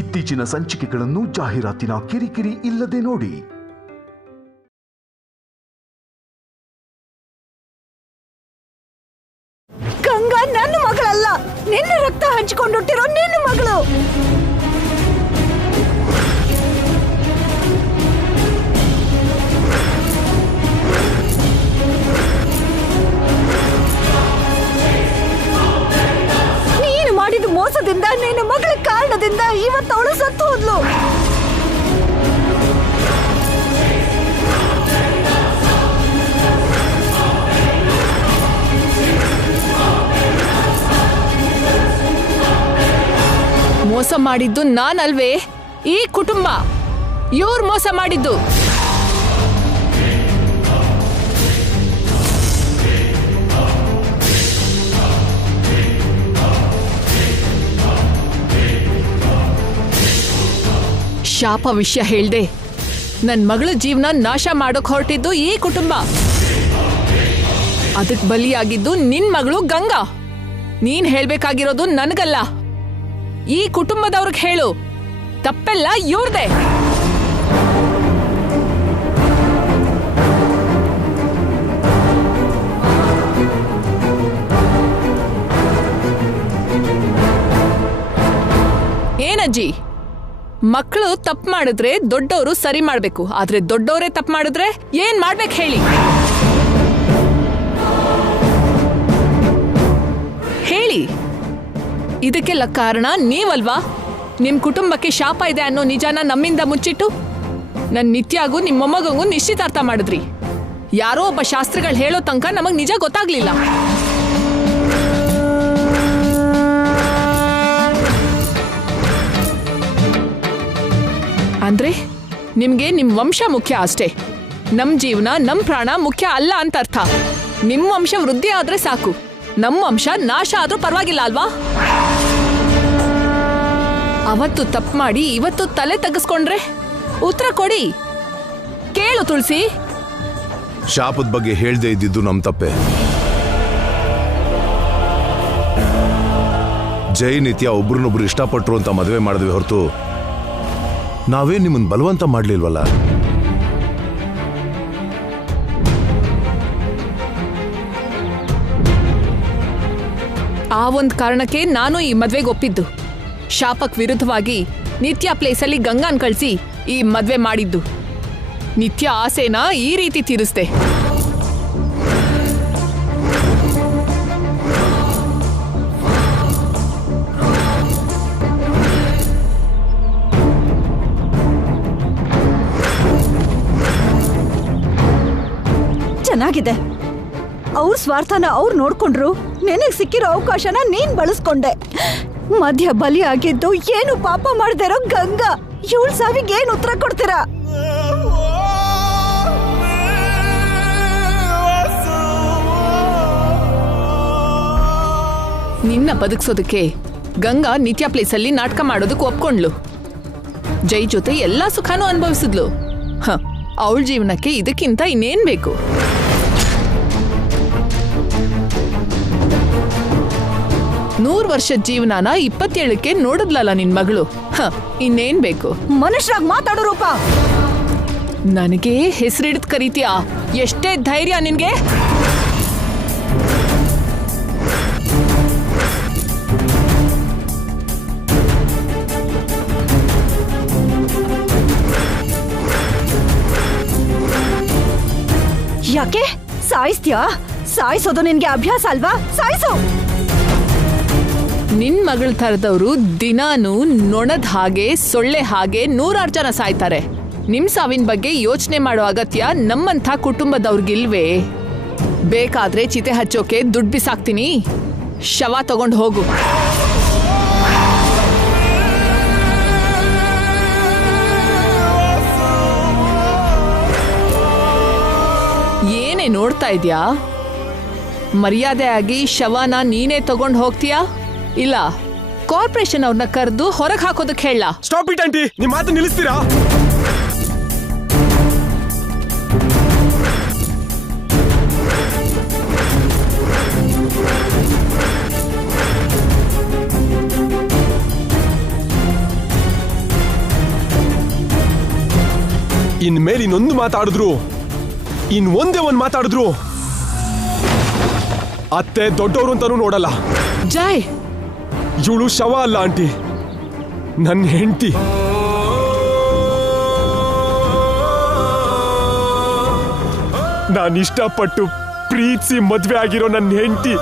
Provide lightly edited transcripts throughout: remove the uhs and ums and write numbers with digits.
ಇತ್ತೀಚಿನ ಸಂಚಿಕೆಗಳನ್ನು ಜಾಹೀರಾತಿನ ಕಿರಿಕಿರಿ ಇಲ್ಲದೆ ನೋಡಿ. ಗಂಗಾ ನನ್ನ ಮಗಳಲ್ಲ, ನಿನ್ನ ರಕ್ತ ಹಂಚಿಕೊಂಡುಟ್ಟಿರೋ ನಿನ್ನ ಮಗಳು. ನೀನು ಮಾಡಿದ ಮೋಸದಿಂದ, ನಿನ್ನ ಮಗಳ ಕಾರಣದಿಂದ ಇವತ್ತವಳು ಸತ್ತು ಹೋದ್ಲು. ಮೋಸ ಮಾಡಿದ್ದು ನಾನಲ್ವೇ, ಈ ಕುಟುಂಬ. ಇವ್ರು ಮೋಸ ಮಾಡಿದ್ದು. ಶಾಪ ವಿಷಯ ಹೇಳ್ದೆ ನನ್ ಮಗಳ ಜೀವನ ನಾಶ ಮಾಡೋಕ್ ಹೊರಟಿದ್ದು ಈ ಕುಟುಂಬ. ಅದಕ್ ಬಲಿಯಾಗಿದ್ದು ನಿನ್ ಮಗಳು ಗಂಗಾ. ನೀನ್ ಹೇಳ್ಬೇಕಾಗಿರೋದು ನನ್ಗಲ್ಲ, ಈ ಕುಟುಂಬದವ್ರಿಗೆ ಹೇಳು. ತಪ್ಪೆಲ್ಲ ಇವ್ರದೆ. ಏನಜ್ಜಿ, ಮಕ್ಕಳು ತಪ್ಪು ಮಾಡಿದ್ರೆ ದೊಡ್ಡವರು ಸರಿ ಮಾಡ್ಬೇಕು, ಆದ್ರೆ ದೊಡ್ಡವರೇ ತಪ್ಪು ಮಾಡಿದ್ರೆ ಏನ್ ಮಾಡ್ಬೇಕು ಹೇಳಿ. ಹೇಳಿ. ಇದಕ್ಕೆಲ್ಲ ಕಾರಣ ನೀವಲ್ವಾ? ನಿಮ್ ಕುಟುಂಬಕ್ಕೆ ಶಾಪ ಇದೆ ಅನ್ನೋ ನಿಜಾನ ನಮ್ಮಿಂದ ಮುಚ್ಚಿಟ್ಟು ನನ್ ನಿತ್ಯಾಗೂ ನಿಮ್ ಮೊಮ್ಮಗಂಗೂ ನಿಶ್ಚಿತಾರ್ಥ ಮಾಡಿದ್ರಿ. ಯಾರೋ ಒಬ್ಬ ಶಾಸ್ತ್ರಿಗಳು ಹೇಳೋ ತನಕ ನಮಗ್ ನಿಜ ಗೊತ್ತಾಗ್ಲಿಲ್ಲ. ಅಂದ್ರೆ ನಿಮ್ಗೆ ನಿಮ್ ವಂಶ ಮುಖ್ಯ ಅಷ್ಟೇ, ನಮ್ ಜೀವನ ನಮ್ ಪ್ರಾಣ ಮುಖ್ಯ ಅಲ್ಲ ಅಂತ ಅರ್ಥ. ನಿಮ್ ವಂಶ ವೃದ್ಧಿ ಆದ್ರೆ ಸಾಕು, ನಮ್ ವಂಶ ನಾಶ ಆದ್ರೂ ಪರವಾಗಿಲ್ಲ ಅಲ್ವಾ? ಅವತ್ತು ತಪ್ಪು ಮಾಡಿ ಇವತ್ತು ತಲೆ ತಗ್ಗಿಸ್ಕೊಂಡ್ರೆ ಉತ್ತರ ಕೊಡಿ. ಕೇಳು ತುಳಸಿ. ಶಾಪದ ಬಗ್ಗೆ ಹೇಳ್ದೆ ಇದ್ದಿದ್ದು ನಮ್ ತಪ್ಪೆ. ಜೈ ನಿತ್ಯ ಒಬ್ರನ್ನೊಬ್ರು ಇಷ್ಟಪಟ್ರು ಅಂತ ಮದುವೆ ಮಾಡಿದ್ವಿ ಹೊರತು ನಾವೇ ನಿಮ್ಮನ್ ಬಲವಂತ ಮಾಡ್ಲಿಲ್ವಲ್ಲ. ಆ ಒಂದ್ ಕಾರಣಕ್ಕೆ ನಾನು ಈ ಮದ್ವೆಗೆ ಒಪ್ಪಿದ್ದು. ಶಾಪಕ್ ವಿರುದ್ಧವಾಗಿ ನಿತ್ಯ ಪ್ಲೇಸಲ್ಲಿ ಗಂಗಾನ್ ಕಳಿಸಿ ಈ ಮದ್ವೆ ಮಾಡಿದ್ದು. ನಿತ್ಯ ಆಸೆನ ಈ ರೀತಿ ತೀರಿಸ್ದೆ. ಚೆನ್ನಾಗಿದೆ. ಅವ್ರ ಸ್ವಾರ್ಥನ ಅವ್ರು ನೋಡ್ಕೊಂಡ್ರು, ನಿನಗ್ ಸಿಕ್ಕಿರೋ ಅವಕಾಶನ ನೀನ್ ಬಳಸ್ಕೊಂಡೆ. ಮಧ್ಯ ಬಲಿ ಆಗಿದ್ದು ಏನು ಪಾಪ ಮಾಡ್ದಿರೋ ಗಂಗಾ. ಇವಳ ಸಾವಿಗೆ ಏನ್ ಉತ್ತರ ಕೊಡ್ತೀರಾ? ನಿನ್ನ ಬದುಕ್ಸೋದಕ್ಕೆ ಗಂಗಾ ನಿತ್ಯ ಪ್ಲೇಸಲ್ಲಿ ನಾಟಕ ಮಾಡೋದಕ್ಕೆ ಒಪ್ಕೊಂಡ್ಲು. ಜೈ ಜೊತೆ ಎಲ್ಲಾ ಸುಖನೂ ಅನುಭವಿಸಿದ್ಲು. ಅವಳ ಜೀವನಕ್ಕೆ ಇದಕ್ಕಿಂತ ಇನ್ನೇನ್ ಬೇಕು? ನೂರು ವರ್ಷದ ಜೀವನಾನ 27ಕ್ಕೆ ನೋಡಿದ್ಲಲ್ಲ ನಿನ್ ಮಗಳು. ಇನ್ನೇನ್ ಬೇಕು? ಮನುಷ್ಯರಾಗ್ ಮಾತಾಡೋ ರೂಪ. ನನಗೆ ಹೆಸರಿಡ್ದು ಕರೀತೀಯಾ? ಎಷ್ಟೇ ಧೈರ್ಯ ನಿನ್ಗೆ? ಯಾಕೆ ಸಾಯಿಸ್ತೀಯಾ? ಸಾಯಿಸೋದು ನಿನ್ಗೆ ಅಭ್ಯಾಸ ಅಲ್ವಾ? ಸಾಯಿಸು. ನಿನ್ ಮಗಳ ತರದವ್ರು ದಿನಾನು ನೊಣದ ಹಾಗೆ ಸೊಳ್ಳೆ ಹಾಗೆ 100 ಜನ ಸಾಯ್ತಾರೆ. ನಿಮ್ ಸಾವಿನ ಬಗ್ಗೆ ಯೋಚನೆ ಮಾಡೋ ಅಗತ್ಯ ನಮ್ಮಂಥ ಕುಟುಂಬದವ್ರಿಗಿಲ್ವೇ? ಬೇಕಾದ್ರೆ ಚಿತೆ ಹಚ್ಚೋಕೆ ದುಡ್ಡು ಬಿಸಾಕ್ತೀನಿ, ಶವ ತಗೊಂಡು ಹೋಗು. ಏನೇ ನೋಡ್ತಾ ಇದ್ಯಾ? ಮರ್ಯಾದೆಯಾಗಿ ಶವನ ನೀನೇ ತಗೊಂಡು ಹೋಗ್ತೀಯಾ ಇಲ್ಲ ಕಾರ್ಪೊರೇಷನ್ ಅವ್ರನ್ನ ಕರೆದು ಹೊರಗೆ ಹಾಕೋದಕ್ಕೆ ಹೇಳ? ಸ್ಟಾಪ್ ಇಟ್ ಆಂಟಿ, ನಿಮ್ಮ ಮಾತು ನಿಲ್ಲಿಸ್ತೀರಾ? ಇನ್ಮೇಲೆ ಇನ್ನೊಂದು ಮಾತಾಡಿದ್ರು ಒಂದೇ ಒಂದು ಮಾತಾಡಿದ್ರು ಅತ್ತೆ ದೊಡ್ಡವರು ಅಂತಾನೂ ನೋಡಲ್ಲ. ಜೈ, ಇವಳು ಶವ ಅಲ್ಲ ಆಂಟಿ, ನನ್ನ ಹೆಂಡತಿ. ನಾನು ಇಷ್ಟಪಟ್ಟು ಪ್ರೀತಿಸಿ ಮದ್ವೆ ಆಗಿರೋ ನನ್ನ ಹೆಂಡತಿ.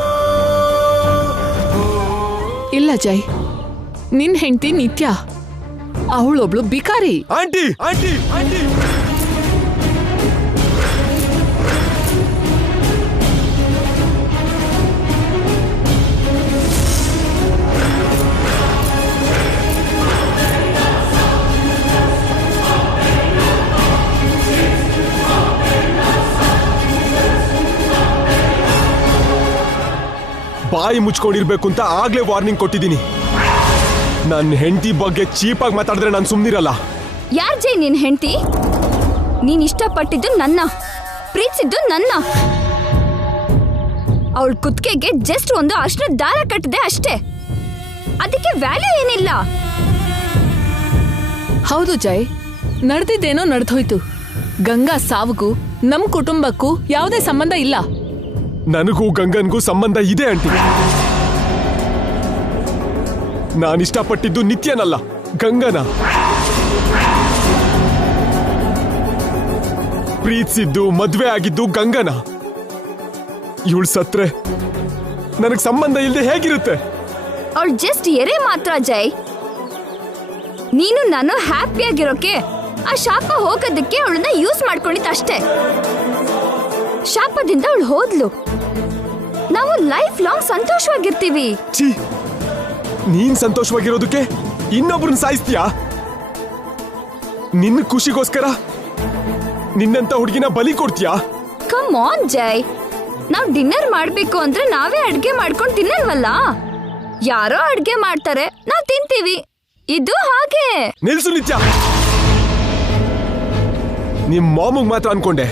ಇಲ್ಲ ಜೈ, ನಿನ್ ಹೆಂಡತಿ ನಿತ್ಯ, ಅವಳೊಬ್ಳು ಬಿಕಾರಿ. ಆಂಟಿ ಆಂಟಿ ಆಂಟಿ ಬಾಯಿ ಮುಚ್ಕೊಂಡಿರ್ಬೇಕು ಅಂತ ಆಗ್ಲೇ ವಾರ್ನಿಂಗ್ ಕೊಟ್ಟಿದ್ದೀನಿ. ನನ್ನ ಹೆಂಡತಿ ಬಗ್ಗೆ ಚೀಪಾಗಿ ಮಾತಾಡಿದ್ರೆ ನಾನು ಸುಮ್ನಿರಲ್ಲ. ಯಾರ್ ಜೈ ನಿನ್ ಹೆಂಡತಿ? ನೀನ್ ಇಷ್ಟಪಟ್ಟಿದ್ದು ನನ್ನ, ಪ್ರೀತಿಸಿದ್ದು ನನ್ನ. ಅವಳ ಕುತ್ತಿಗೆಗೆ ಜಸ್ಟ್ ಒಂದು ಅರ್ಶಿನ ದಾರ ಕಟ್ಟಿದೆ ಅಷ್ಟೇ, ಅದಕ್ಕೆ ವ್ಯಾಲ್ಯೂ ಏನಿಲ್ಲ. ಹೌದು ಜೈ, ನಡೆದಿದ್ದೇನೋ ನಡೆದೋಯ್ತು. ಗಂಗಾ ಸಾವುಗೂ ನಮ್ ಕುಟುಂಬಕ್ಕೂ ಯಾವುದೇ ಸಂಬಂಧ ಇಲ್ಲ. ನನಗೂ ಗಂಗನ್ಗೂ ಸಂಬಂಧ ಇದೆ ಆಂಟಿ. ನಾನು ಇಷ್ಟಪಟ್ಟಿದ್ದು ನಿತ್ಯನಲ್ಲ, ಗಂಗನ. ಪ್ರೀತಿಸಿದ್ದು ಮದ್ವೆ ಆಗಿದ್ದು ಗಂಗನ. ಇವಳು ಸತ್ರೆ ನನಗ್ ಸಂಬಂಧ ಇಲ್ಲದೆ ಹೇಗಿರುತ್ತೆ? ಅವಳು ಜಸ್ಟ್ ಎರೆ ಮಾತ್ರ ಜೈ. ನೀನು ನಾನು ಹ್ಯಾಪಿಯಾಗಿರೋಕೆ ಆ ಶಾಪ ಹೋಗೋದಕ್ಕೆ ಅವಳನ್ನ ಯೂಸ್ ಮಾಡ್ಕೊಂಡಿದ್ದ ಅಷ್ಟೇ. ಶಾಪದಿಂದ ಅವಳು ಹೋದ್ಲು, ನಾವು ಲೈಫ್ ಲಾಂಗ್ ಸಂತೋಷವಾಗಿರ್ತೀವಿ. ಛೀ, ನೀನ್ ಸಂತೋಷವಾಗಿರೋದಕ್ಕೆ ಇನ್ನೊಬ್ರನ್ನ ಸಾಯಿಸ್ತೀಯಾ? ನಿನ್ನ ಖುಷಿಗೋಸ್ಕರ ನಿನ್ನಂತ ಹುಡುಗಿನ ಬಲಿ ಕೊಡ್ತೀಯಾ? ಕಮ್ ಆನ್ ಜೈ, ನಾವ್ ಡಿನ್ನರ್ ಮಾಡ್ಬೇಕು ಅಂದ್ರೆ ನಾವೇ ಅಡ್ಗೆ ಮಾಡ್ಕೊಂಡು ತಿನ್ನಲ್ವಲ್ಲ. ಯಾರೋ ಅಡ್ಗೆ ಮಾಡ್ತಾರೆ, ನಾವ್ ತಿಂತೀವಿ. ಇದು ಹಾಗೆ. ನಿಲ್ಸು ನಿತ್ಯ. ನಿಮ್ ಮಾಮಗ್ ಮಾತ್ರ ಅನ್ಕೊಂಡೆ,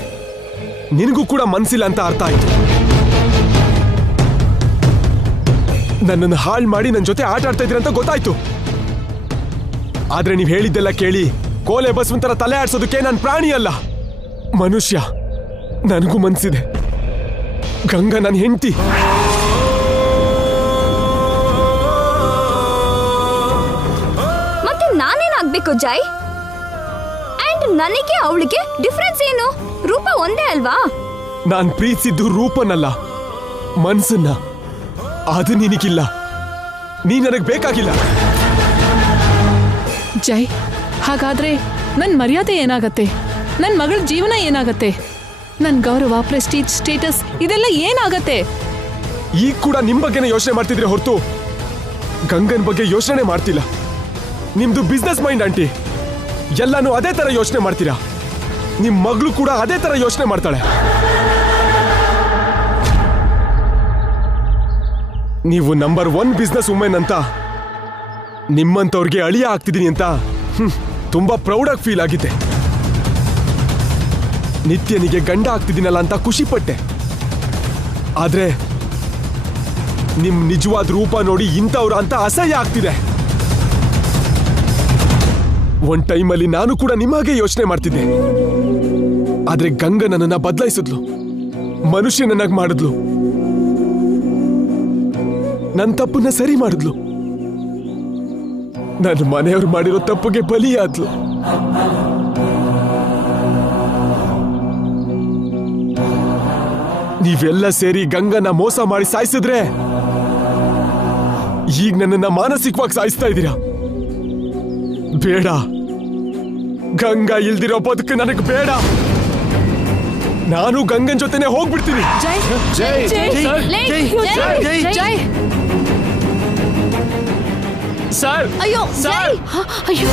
ನಿನಗೂ ಕೂಡ ಮನ್ಸಿಲ್ಲ ಅಂತ ಅರ್ಥ ಆಯ್ತು. ನನ್ನನ್ನು ಹಾಳು ಮಾಡಿ ನನ್ನ ಜೊತೆ ಆಟ ಆಡ್ತಾ ಇದ್ದೀರ ಅಂತ ಗೊತ್ತಾಯ್ತು. ಆದ್ರೆ ನೀವ್ ಹೇಳಿದ್ದೆಲ್ಲ ಕೇಳಿ ಕೋಲೆ ಬಸ್ವಂತರ ತಲೆ ಆಡ್ಸೋದಕ್ಕೆ ನಾನು ಪ್ರಾಣಿ ಅಲ್ಲ, ಮನುಷ್ಯ. ನನಗೂ ಮನ್ಸಿದೆ. ಗಂಗಾ ನನ್ನ ಹೆಂಡತಿ. ಮತ್ತೆ ನಾನೇನಾಗ್ಬೇಕು ಜೈ? ಅಂಡ್ ನನಗೆ ಅವಳಿಗೆ ಡಿಫ್ರೆನ್ಸ್ ಏನು? ರೂಪ ಒಂದೇ ಅಲ್ವಾ? ನಾನ್ ಪ್ರೀತಿಸಿದ್ದು ರೂಪನಲ್ಲ, ಮನ್ಸನ್ನ. ಅದು ನಿನಗಿಲ್ಲ, ನೀ ನನಗ್ ಬೇಕಾಗಿಲ್ಲ. ಜೈ, ಹಾಗಾದ್ರೆ ನನ್ ಮರ್ಯಾದೆ ಏನಾಗತ್ತೆ? ನನ್ ಮಗಳ ಜೀವನ ಏನಾಗತ್ತೆ? ನನ್ ಗೌರವ, ಪ್ರೆಸ್ಟೀಜ್, ಸ್ಟೇಟಸ್ ಇದೆಲ್ಲ ಏನಾಗತ್ತೆ? ಈಗ ಕೂಡ ನಿಮ್ ಬಗ್ಗೆನೇ ಯೋಚನೆ ಮಾಡ್ತಿದ್ರೆ ಹೊರತು ಗಂಗನ್ ಬಗ್ಗೆ ಯೋಚನೆ ಮಾಡ್ತಿಲ್ಲ. ನಿಮ್ದು ಬಿಸ್ನೆಸ್ ಮೈಂಡ್ ಆಂಟಿ. ಎಲ್ಲಾನು ಅದೇ ತರ ಯೋಚನೆ ಮಾಡ್ತೀರಾ. ನಿಮ್ ಮಗಳು ಕೂಡ ಅದೇ ತರ ಯೋಚನೆ ಮಾಡ್ತಾಳೆ. ನೀವು ನಂಬರ್ 1 ಬಿಸ್ನೆಸ್ ವುಮೆನ್ ಅಂತ, ನಿಮ್ಮಂತವ್ರಿಗೆ ಅಳಿಯ ಆಗ್ತಿದ್ದೀನಿ ಅಂತ ತುಂಬಾ ಪ್ರೌಡಾಗಿ ಫೀಲ್ ಆಗಿದೆ. ನಿತ್ಯನಿಗೆ ಗಂಡ ಆಗ್ತಿದ್ದೀನಲ್ಲ ಅಂತ ಖುಷಿ ಪಟ್ಟೆ. ಆದ್ರೆ ನಿಮ್ ನಿಜವಾದ ರೂಪ ನೋಡಿ ಇಂಥವ್ರ ಅಂತ ಅಸಹ್ಯ ಆಗ್ತಿದೆ. ಒಂದ್ ಟೈಮಲ್ಲಿ ನಾನು ಕೂಡ ನಿಮಗೆ ಯೋಚನೆ ಮಾಡ್ತಿದ್ದೆ. ಆದ್ರೆ ಗಂಗಾ ನನ್ನನ್ನ ಬದಲಾಯಿಸಿದ್ಲು, ಮನುಷ್ಯನನ್ನಾಗಿ ಮಾಡಿದ್ಲು, ನನ್ನ ತಪ್ಪನ್ನ ಸರಿ ಮಾಡಿದ್ಲು. ನನ್ನ ಮನೆಯವ್ರು ಮಾಡಿರೋ ತಪ್ಪಿಗೆ ಬಲಿಯಾದ್ಲು. ನೀವೆಲ್ಲ ಸೇರಿ ಗಂಗನ ಮೋಸ ಮಾಡಿ ಸಾಯಿಸಿದ್ರೆ ಈಗ ನನ್ನನ್ನ ಮಾನಸಿಕವಾಗಿ ಸಾಯಿಸ್ತಾ ಇದ್ದೀರಾ. ಬೇಡ, ಗಂಗಾ ಇಲ್ದಿರೋ ಬದುಕು ನನಗೆ ಬೇಡ. ನಾನು ಗಂಗನ್ ಜೊತೆನೆ ಹೋಗ್ಬಿಡ್ತೀನಿ. ಜೈ, ಜೈ, ಜೈ, ಜೈ, ಜೈ. ಸರ್, ಅಯ್ಯೋ ಸರ್, ಅಯ್ಯೋ.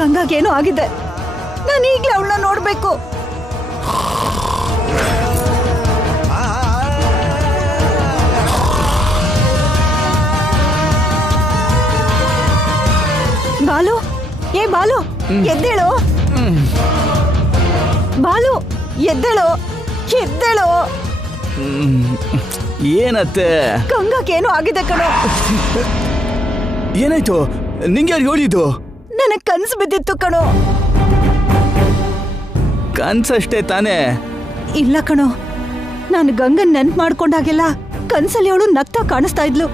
ಗಂಗಾಗೇನೋ ಆಗಿದೆ. ನಾನು ಈಗ್ಲೇ ಅವಳನ್ನ ನೋಡ್ಬೇಕು. ಬಾಲು, ಏ ಬಾಲು, ಎದ್ದೇಳು. ಬಾಲು, ಎದ್ದೇಳು, ಎದ್ದೇಳು. ಏನತ್ತೆ? ಗಂಗಾಗೇನೋ ಆಗಿದೆ ಕಣೋ. ಏನಾಯ್ತು? ನಿಂಗೆ ಯಾರು ಹೇಳಿದ್ದು? ನನಗ್ ಕನ್ಸು ಬಿದ್ದಿತ್ತು ಕಣೋ. ಕನ್ಸಷ್ಟೇ ತಾನೇ? ಇಲ್ಲ ಕಣೋ, ನಾನು ಗಂಗನ್ ನೆನ್ಪು ಮಾಡ್ಕೊಂಡಾಗೆಲ್ಲ ಕನ್ಸಲ್ಲಿ ಅವಳು ನಗ್ತಾ ಕಾಣಿಸ್ತಾ ಇದ್ಲು.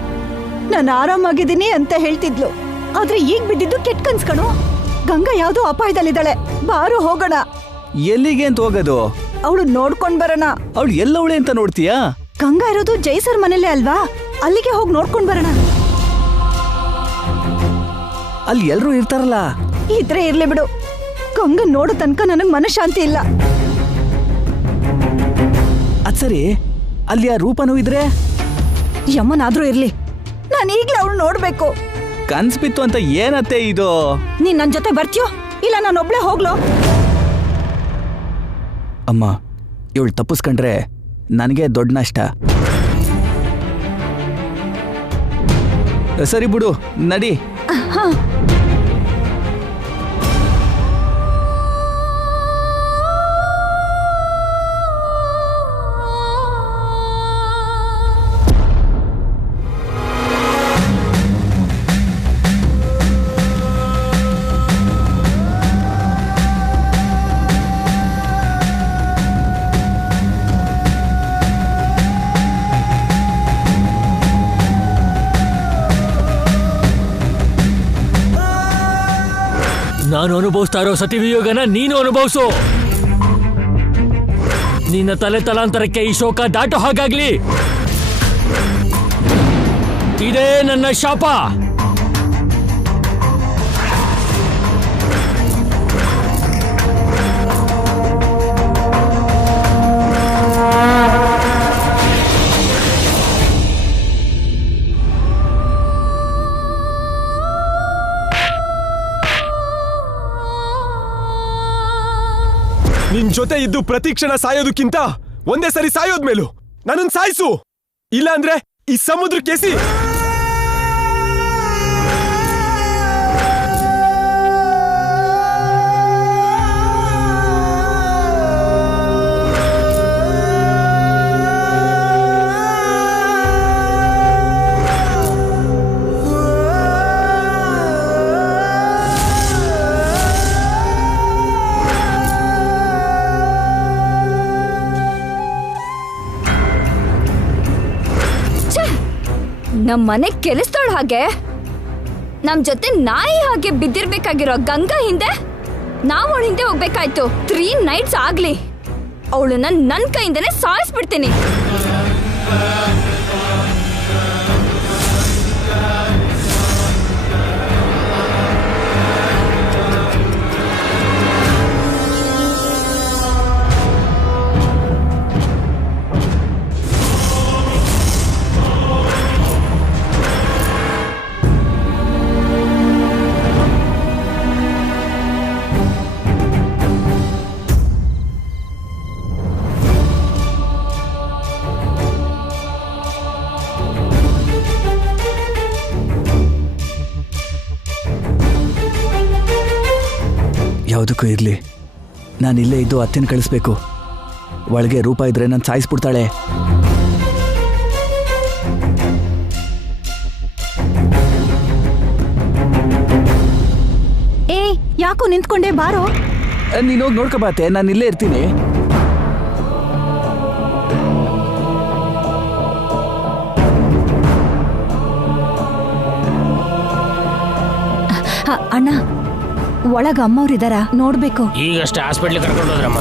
ನಾನು ಆರಾಮಾಗಿದ್ದೀನಿ ಅಂತ ಹೇಳ್ತಿದ್ಲು. ಆದ್ರೆ ಈಗ ಬಿದ್ದಿದ್ದು ಕೆಟ್ಟ ಕನ್ಸ್ ಕಣೋ. ಗಂಗಾ ಯಾವ್ದೋ ಅಪಾಯದಲ್ಲಿದ್ದಾಳೆ. ಬಾರು ಹೋಗೋಣ. ಎಲ್ಲಿಗೆ ಅಂತ ಹೋಗೋದು? ಅವಳು ನೋಡ್ಕೊಂಡ್ ಬರೋಣ. ಅವಳು ಎಲ್ಲವಳೆ ಅಂತ ನೋಡ್ತೀಯಾ? ಗಂಗಾ ಇರೋದು ಜೈಸರ್ ಮನೇಲೆ ಅಲ್ವಾ, ಅಲ್ಲಿಗೆ ಹೋಗಿ ನೋಡ್ಕೊಂಡ್ ಬರೋಣ. ಅಲ್ಲಿ ಎಲ್ರೂ ಇರ್ತಾರಲ್ಲ. ಇದ್ರೆ ಇರ್ಲಿ ಬಿಡು. ಗಂಗಾ ನೋಡೋ ತನಕ ನನಗ್ ಮನಃಶಾಂತಿ ಇಲ್ಲ. ಅದ್ ಸರಿ, ಅಲ್ಲಿ ಆ ರೂಪನೂ ಇದ್ರೆ? ಯಮ್ಮನಾದ್ರೂ ಇರ್ಲಿ, ನಾನು ಈಗ್ಲೇ ಅವಳು ನೋಡ್ಬೇಕು. ಕನ್ಸ್ ಬಿತ್ತು ಅಂತ ಏನತ್ತೆ ಇದು? ನೀನ್ ನನ್ ಜೊತೆ ಬರ್ತೀಯೋ ಇಲ್ಲ ನಾನೊಬ್ಳೆ ಹೋಗ್ಲೋ? ಅಮ್ಮ, ಇವಳು ತಪ್ಪಿಸ್ಕೊಂಡ್ರೆ ನನಗೆ ದೊಡ್ಡ ನಷ್ಟ. ಸರಿ ಬಿಡು, ನಡಿ. ನಾನು ಅನುಭವಿಸ್ತಾ ಇರೋ ಸತಿವಿಯೋಗನ ನೀನು ಅನುಭವಿಸು. ನಿನ್ನ ತಲೆ ತಲಾಂತರಕ್ಕೆ ಈ ಶೋಕ ದಾಟೋ ಹಾಗಾಗ್ಲಿ. ಇದೇ ನನ್ನ ಶಾಪ. ನಿನ್ ಜೊತೆ ಇದ್ದು ಪ್ರತಿ ಕ್ಷಣ ಸಾಯೋದಕ್ಕಿಂತ ಒಂದೇ ಸರಿ ಸಾಯೋದ್ಮೇಲೂ ನನ್ನನ್ನು ಸಾಯಿಸು. ಇಲ್ಲ ಅಂದ್ರೆ ಈ ಸಮುದ್ರ ಕೇಸಿ. ನಮ್ ಮನೆ ಕೆಲಸದವಳ ಹಾಗೆ ನಮ್ ಜೊತೆ ನಾಯಿ ಹಾಗೆ ಬಿದ್ದಿರ್ಬೇಕಾಗಿರೋ ಗಂಗಾ ಹಿಂದೆ ನಾವ್ ಅವಳ ಹಿಂದೆ ಹೋಗ್ಬೇಕಾಯ್ತು. 3 ನೈಟ್ಸ್ ಆಗ್ಲಿ ಅವಳನ್ನ ನನ್ ಕೈಯಿಂದನೇ ಸಾಯಿಸ್ಬಿಡ್ತೀನಿ. ಯಾವುದಕ್ಕೂ ಇರಲಿ, ನಾನು ಇಲ್ಲೇ ಇದ್ದು ಅತ್ತೆನ ಕಳಿಸ್ಬೇಕು. ಒಳಗೆ ರೂಪ ಇದ್ರೆ ನಾನು ಸಾಯಿಸ್ಬಿಡ್ತಾಳೆ. ಏ, ಯಾಕೋ ನಿಂತ್ಕೊಂಡೆ? ಬಾರೋ. ನೀನು ಹೋಗಿ ನೋಡ್ಕೊಬಾತೆ, ನಾನು ಇಲ್ಲೇ ಇರ್ತೀನಿ. ಅಣ್ಣ, ಒಳಗ ಅಮ್ಮವ್ರಿದಾರ, ನೋಡ್ಬೇಕು. ಈಗಷ್ಟೇ ಹಾಸ್ಪಿಟ್ಲ್ ಕರ್ಕೊಂಡು ಹೋದ್ರಮ್ಮ.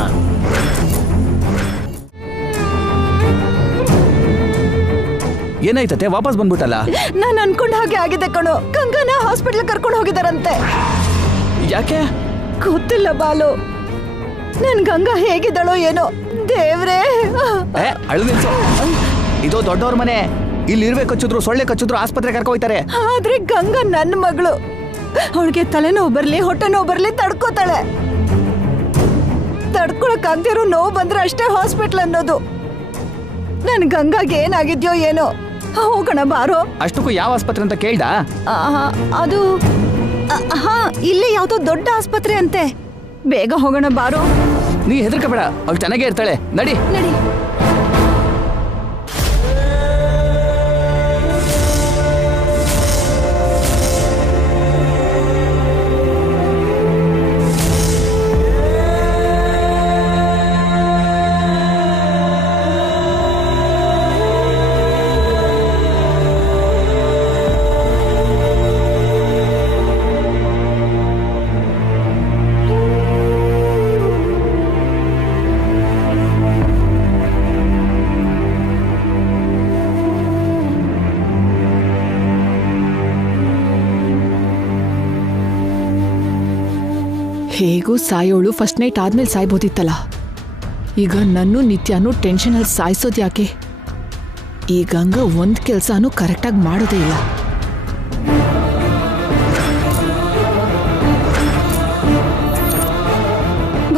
ಏನಾಯ್ತತೆ? ವಾಪಸ್ ಬಂದ್ಬಿಟ್ಟಲ್ಲ? ನಾನು ಅನ್ಕೊಂಡ ಹಾಗೆ ಆಗಿದೆ ಕಣೋ. ಗಂಗಾನ ಹಾಸ್ಪಿಟಲ್ ಕರ್ಕೊಂಡು ಹೋಗಿದಾರಂತೆ. ಯಾಕೆ ಗೊತ್ತಿಲ್ಲ ಬಾಲು. ನನ್ ಗಂಗಾ ಹೇಗಿದ್ದಾಳೋ ಏನೋ ದೇವ್ರೇ. ಅಳು ನಿಲ್ಸು. ಇದು ದೊಡ್ಡವ್ರ ಮನೆ. ಇಲ್ಲಿ ಇರ್ಬೇಕು ಕಚ್ಚಿದ್ರು, ಸೊಳ್ಳೆ ಕಚ್ಚಿದ್ರು ಆಸ್ಪತ್ರೆ ಕರ್ಕೊ ಹೋಯ್ತಾರೆ. ಆದ್ರೆ ಗಂಗಾ ನನ್ನ ಮಗಳು. ಅವಳಿಗೆ ತಲೆನೋವು ಬರ್ಲಿ ಹೊಟ್ಟೆ ನೋವು ಬರ್ಲಿ ತಡ್ಕೋತಾಳೆ. ತಡ್ಕೊಳಕ್ಕಾಗ್ದಿರೋ ನೋವು ಬಂದ್ರೆ ಅಷ್ಟೇ ಹಾಸ್ಪಿಟ್ಲ್ ಅನ್ನೋದು. ನನ್ ಗಂಗಾಗೆ ಏನಾಗಿದ್ಯೋ ಏನೋ. ಹೋಗೋಣ ಬಾರೋ. ಅಷ್ಟಕ್ಕೂ ಯಾವ ಆಸ್ಪತ್ರೆ ಅಂತ ಕೇಳ್ದ? ಅದು ಹಾ, ಇಲ್ಲೇ ಯಾವ್ದೋ ದೊಡ್ಡ ಆಸ್ಪತ್ರೆ ಅಂತೆ. ಬೇಗ ಹೋಗೋಣ ಬಾರೋ. ನೀ ಹೆದರ್ಕಬೇಡ, ಅವಳು ಚೆನ್ನಾಗೇ ಇರ್ತಾಳೆ. ನಡಿ ನಡಿ. ಹೇಗೂ ಸಾಯೋಳು ಫಸ್ಟ್ ನೈಟ್ ಆದ್ಮೇಲೆ ಸಾಯ್ಬೋದಿತ್ತಲ್ಲ. ಈಗ ನನ್ನೂ ನಿತ್ಯನೂ ಟೆನ್ಷನಲ್ಲಿ ಸಾಯಿಸೋದು ಯಾಕೆ? ಈ ಗಂಗಾ ಒಂದು ಕೆಲಸನೂ ಕರೆಕ್ಟಾಗಿ ಮಾಡೋದೇ ಇಲ್ಲ.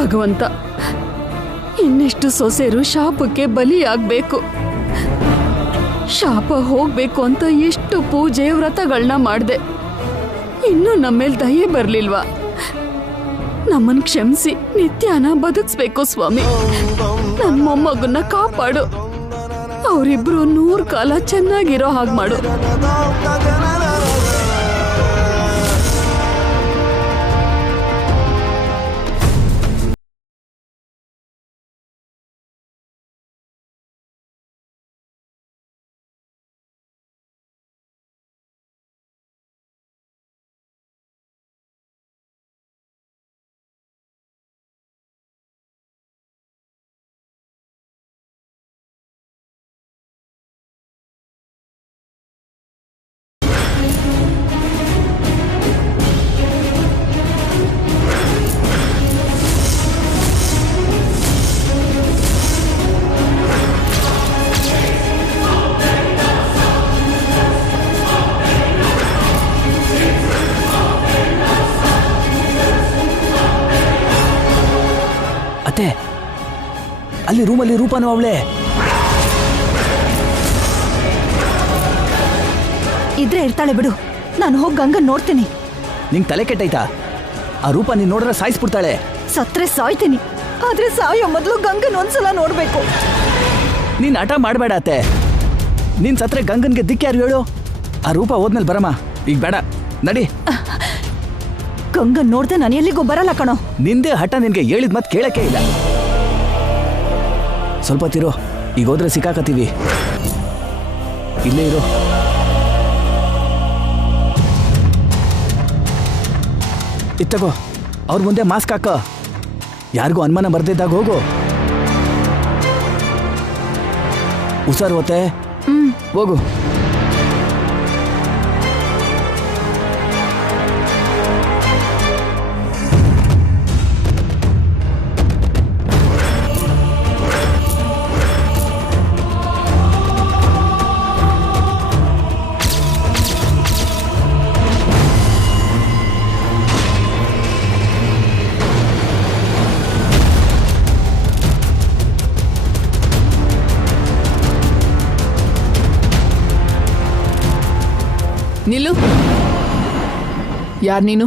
ಭಗವಂತ, ಇನ್ನೆಷ್ಟು ಸೊಸೆರು ಶಾಪಕ್ಕೆ ಬಲಿಯಾಗಬೇಕು. ಶಾಪ ಹೋಗ್ಬೇಕು ಅಂತ ಎಷ್ಟು ಪೂಜೆ ವ್ರತಗಳನ್ನ ಮಾಡಿದೆ, ಇನ್ನೂ ನಮ್ಮೇಲೆ ದಯೆ ಬರ್ಲಿಲ್ವಾ? ನಮ್ಮನ್ ಕ್ಷಮಿಸಿ ನಿತ್ಯನ ಬದುಕಿಸ್ಬೇಕು ಸ್ವಾಮಿ. ನನ್ನ ಮೊಮ್ಮಗನ್ನ ಕಾಪಾಡು. ಅವರಿಬ್ರು 100 ಕಾಲ ಚೆನ್ನಾಗಿರೋ ಹಾಗೆ ಮಾಡು. ಅತ್ತೆ, ಅಲ್ಲಿ ರೂಮಲ್ಲಿ ರೂಪನೂ ಅವಳೆ. ಇದ್ರೆ ಇರ್ತಾಳೆ ಬಿಡು. ನಾನು ಹೋಗಿ ಗಂಗನ್ ನೋಡ್ತೀನಿ. ನಿಂಗೆ ತಲೆ ಕೆಟ್ಟೈತಾ? ಆ ರೂಪ ನೀನ್ ನೋಡಿದ್ರೆ ಸಾಯಿಸ್ಬಿಡ್ತಾಳೆ. ಸತ್ರೆ ಸಾಯ್ತೀನಿ, ಆದ್ರೆ ಸಾಯೋ ಮೊದಲು ಗಂಗನ್ ಒಂದ್ಸಲ ನೋಡ್ಬೇಕು. ನೀನ್ ಹಠ ಮಾಡಬೇಡ ಅತ್ತೆ. ನೀನ್ ಸತ್ರೆ ಗಂಗನ್ಗೆ ದಿಕ್ಕೆ ಯಾರು ಹೇಳು? ಆ ರೂಪ ಹೋದ್ಮೇಲೆ ಬರಮ್ಮ. ಈಗ ಬೇಡ, ನಡಿ. ಗಂಗನ್ ನೋಡ್ದೆ ನಾನು ಎಲ್ಲಿಗೂ ಬರಲ್ಲ ಕಣೋ. ನಿಂದೆ ಹಠ, ನಿನ್ಗೆ ಹೇಳಿದ ಮತ್ ಕೇಳಕ್ಕೆ ಇಲ್ಲ. ಸ್ವಲ್ಪ ತಿರೋ, ಈಗ ಹೋದ್ರೆ ಸಿಕ್ಕಾಕತ್ತೀವಿ. ಇಲ್ಲೇ ಇರೋ. ಇತ್ತಗೋ, ಅವ್ರ ಮುಂದೆ ಮಾಸ್ಕ್ ಹಾಕ. ಯಾರಿಗೂ ಅನುಮಾನ ಬರ್ದಿದ್ದಾಗ ಹೋಗು. ಹುಷಾರು ಹೋತೆ, ಹೋಗು. ನಿಲ್ಲು. ಯಾರು ನೀನು?